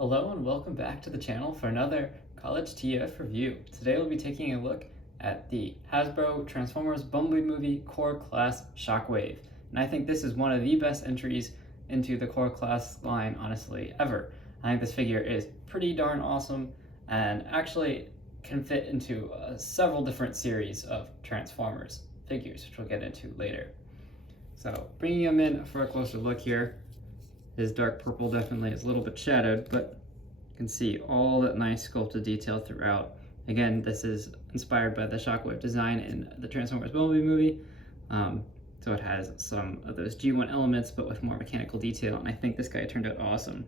Hello and welcome back to the channel for another College TF review. Today we'll be taking a look at the Hasbro Transformers Bumblebee movie Core Class Shockwave. And I think this is one of the best entries into the Core Class line, honestly, ever. I think this figure is pretty darn awesome and actually can fit into several different series of Transformers figures, which we'll get into later. So bringing him in for a closer look here. His dark purple definitely is a little bit shadowed, but you can see all that nice sculpted detail throughout. Again, this is inspired by the Shockwave design in the Transformers Bumblebee movie. So it has some of those G1 elements, but with more mechanical detail, and I think this guy turned out awesome.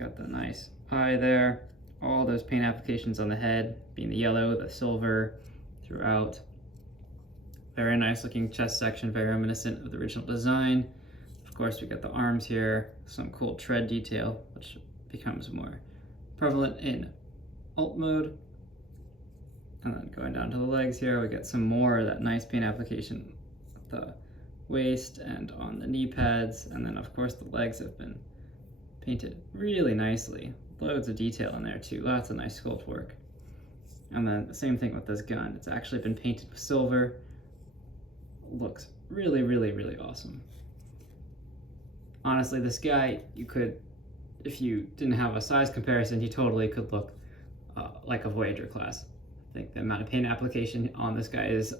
Got the nice eye there, all those paint applications on the head, being the yellow, the silver throughout. Very nice looking chest section, very reminiscent of the original design. Of course, we got the arms here, some cool tread detail, which becomes more prevalent in alt mode. And then going down to the legs here, we get some more of that nice paint application at the waist and on the knee pads. And then of course the legs have been painted really nicely. Loads of detail in there too, lots of nice sculpt work. And then the same thing with this gun. It's actually been painted with silver. Looks really, really, really awesome. Honestly, this guy, you could, if you didn't have a size comparison, he totally could look like a Voyager class. I think the amount of paint application on this guy is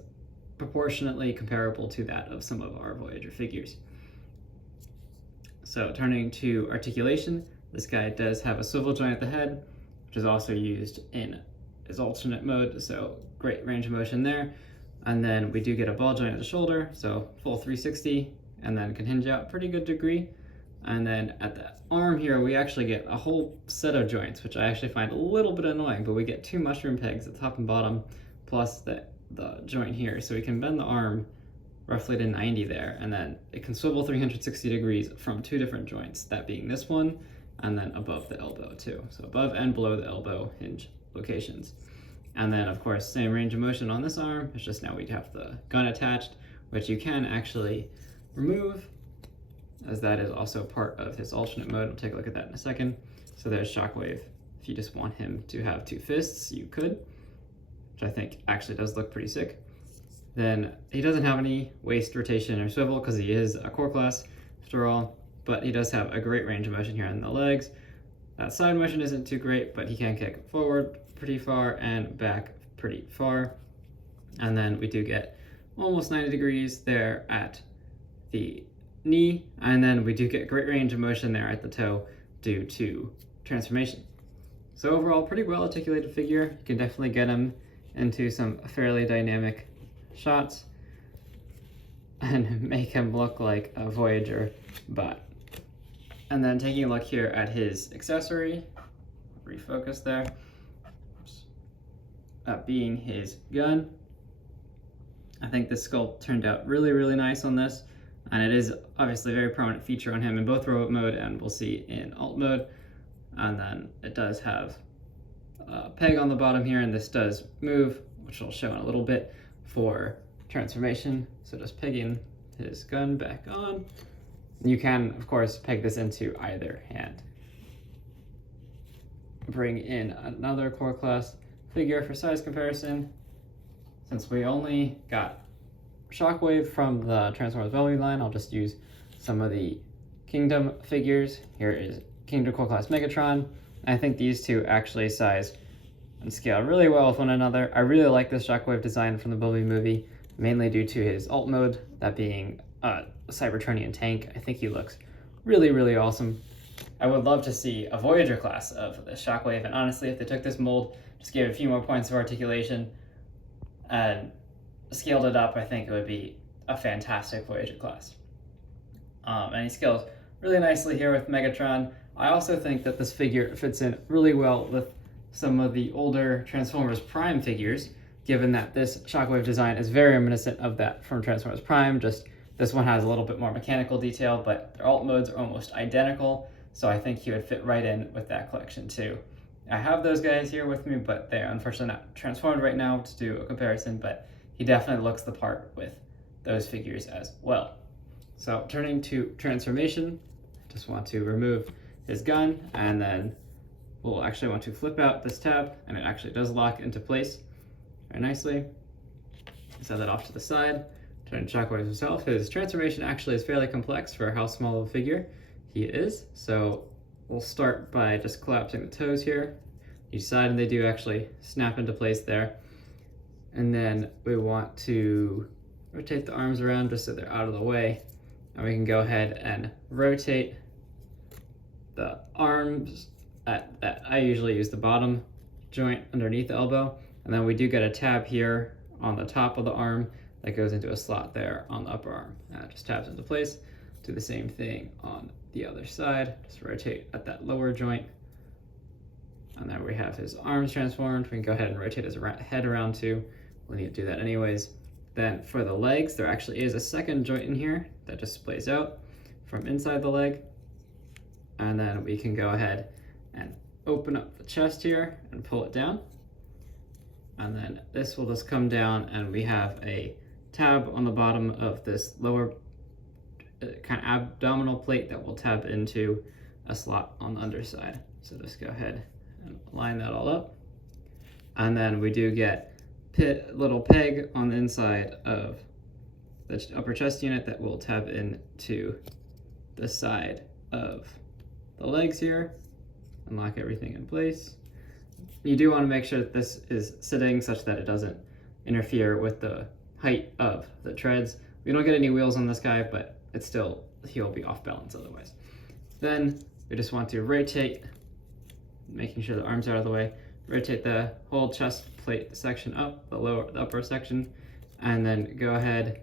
proportionately comparable to that of some of our Voyager figures. So turning to articulation, this guy does have a swivel joint at the head, which is also used in his alternate mode, so great range of motion there. And then we do get a ball joint at the shoulder, so full 360, and then can hinge out pretty good degree. And then at the arm here, we actually get a whole set of joints, which I actually find a little bit annoying, but we get two mushroom pegs at the top and bottom, plus the joint here. So we can bend the arm roughly to 90 there, and then it can swivel 360 degrees from two different joints, that being this one, and then above the elbow too. So above and below the elbow hinge locations. And then of course, same range of motion on this arm, it's just now we have the gun attached, which you can actually remove, as that is also part of his alternate mode. We'll take a look at that in a second. So there's Shockwave. If you just want him to have two fists, you could, which I think actually does look pretty sick. Then he doesn't have any waist rotation or swivel because he is a core class after all, but he does have a great range of motion here on the legs. That side motion isn't too great, but he can kick forward pretty far and back pretty far. And then we do get almost 90 degrees there at the knee, and then we do get great range of motion there at the toe due to transformation. So overall, pretty well articulated figure. You can definitely get him into some fairly dynamic shots and make him look like a Voyager bot. And then taking a look here at his accessory, refocus there, being his gun. I think the sculpt turned out really, really nice on this. And it is obviously a very prominent feature on him in both robot mode and we'll see in alt mode. And then it does have a peg on the bottom here, and this does move, which I'll show in a little bit for transformation. So just pegging his gun back on. You can, of course, peg this into either hand. Bring in another core class figure for size comparison. Since we only got Shockwave from the Transformers Bumblebee line, I'll just use some of the Kingdom figures. Here is Kingdom Core Class Megatron. I think these two actually size and scale really well with one another. I really like this Shockwave design from the Bumblebee movie, mainly due to his alt mode, that being a Cybertronian tank. I think he looks really, really awesome. I would love to see a Voyager class of the Shockwave, and honestly, if they took this mold, just gave it a few more points of articulation, and scaled it up, I think it would be a fantastic Voyager class. And he scales really nicely here with Megatron. I also think that this figure fits in really well with some of the older Transformers Prime figures, given that this Shockwave design is very reminiscent of that from Transformers Prime, just this one has a little bit more mechanical detail, but their alt modes are almost identical, so I think he would fit right in with that collection too. I have those guys here with me, but they're unfortunately not transformed right now to do a comparison, but he definitely looks the part with those figures as well. So turning to transformation, I just want to remove his gun, and then we'll actually want to flip out this tab, and it actually does lock into place very nicely. Set that off to the side. Turn to Shockwave himself. His transformation actually is fairly complex for how small of a figure he is, so we'll start by just collapsing the toes here, each side, and they do actually snap into place there. And then we want to rotate the arms around just so they're out of the way, and we can go ahead and rotate the arms I usually use the bottom joint underneath the elbow, and then we do get a tab here on the top of the arm that goes into a slot there on the upper arm. It just tabs into place. Do the same thing on the other side. Just rotate at that lower joint. And then we have his arms transformed. We can go ahead and rotate his head around too. We'll need to do that anyways. Then for the legs, there actually is a second joint in here that just splays out from inside the leg. And then we can go ahead and open up the chest here and pull it down. And then this will just come down, and we have a tab on the bottom of this lower kind of abdominal plate that will tab into a slot on the underside. So just go ahead and line that all up. And then we do get little peg on the inside of the upper chest unit that will tab into the side of the legs here and lock everything in place. You do want to make sure that this is sitting such that it doesn't interfere with the height of the treads. We don't get any wheels on this guy, but it's still, he'll be off balance otherwise. Then we just want to rotate, making sure the arms are out of the way, rotate the whole chest plate section up, the upper section, and then go ahead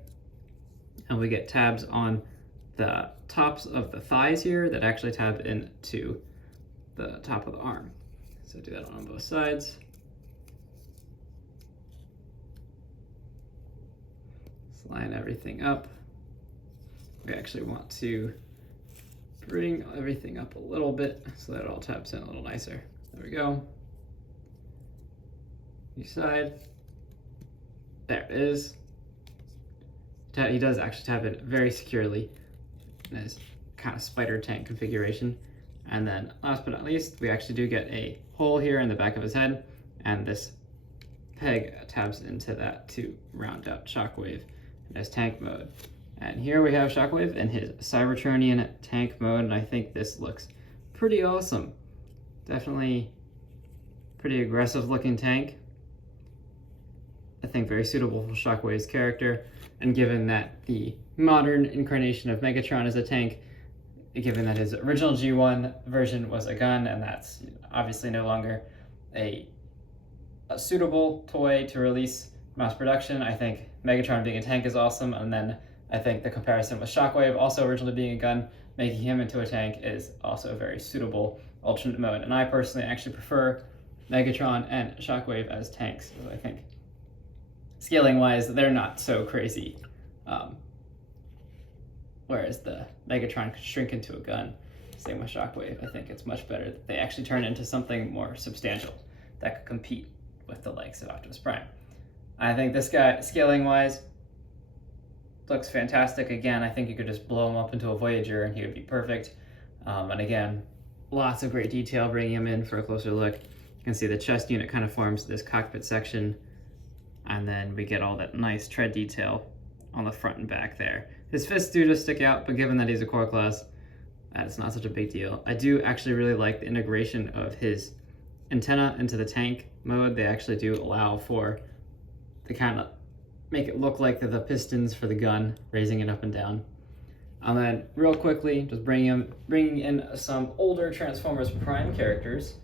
and we get tabs on the tops of the thighs here that actually tab into the top of the arm. So do that on both sides. Just line everything up. We actually want to bring everything up a little bit so that it all taps in a little nicer. There we go. Each side. There it is. He does actually tap in very securely in his kind of spider tank configuration. And then last but not least, we actually do get a hole here in the back of his head, and this peg tabs into that to round out Shockwave in his tank mode. And here we have Shockwave in his Cybertronian tank mode, and I think this looks pretty awesome. Definitely pretty aggressive looking tank. I think very suitable for Shockwave's character, and given that the modern incarnation of Megatron is a tank, given that his original G1 version was a gun, and that's obviously no longer a suitable toy to release mass production, I think Megatron being a tank is awesome, and then I think the comparison with Shockwave, also originally being a gun, making him into a tank is also a very suitable alternate mode. And I personally actually prefer Megatron and Shockwave as tanks, because I think scaling-wise, they're not so crazy. Whereas the Megatron could shrink into a gun. Same with Shockwave. I think it's much better that they actually turn into something more substantial that could compete with the likes of Optimus Prime. I think this guy, scaling-wise, looks fantastic. Again, I think you could just blow him up into a Voyager and he would be perfect. And again, lots of great detail bringing him in for a closer look. You can see the chest unit kind of forms this cockpit section, and then we get all that nice tread detail on the front and back there. His fists do just stick out, but given that he's a core class, that's not such a big deal. I do actually really like the integration of his antenna into the tank mode. They actually do allow for the kind of make it look like the pistons for the gun, raising it up and down. And then real quickly, just bringing in some older Transformers Prime characters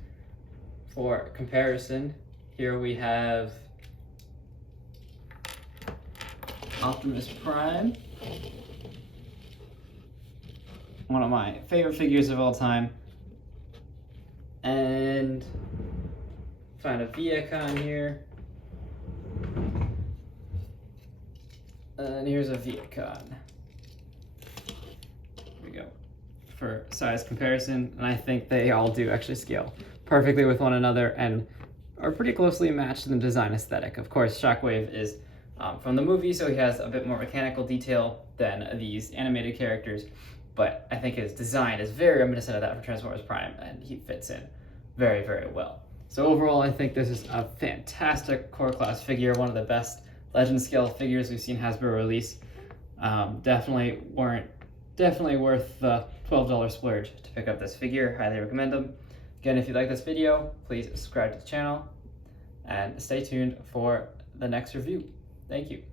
for comparison. Here we have Optimus Prime, one of my favorite figures of all time, and find a Viacon here, and here's a Viacon. Here we go for size comparison, and I think they all do actually scale perfectly with one another and are pretty closely matched in the design aesthetic. Of course, Shockwave is from the movie, so he has a bit more mechanical detail than these animated characters, but I think his design is very reminiscent of that from Transformers Prime, and he fits in very, very well. So overall, I think this is a fantastic core class figure, one of the best Legend scale figures we've seen Hasbro release. Definitely worth the $12 splurge to pick up this figure. Highly recommend them. Again, if you like this video, please subscribe to the channel and stay tuned for the next review. Thank you.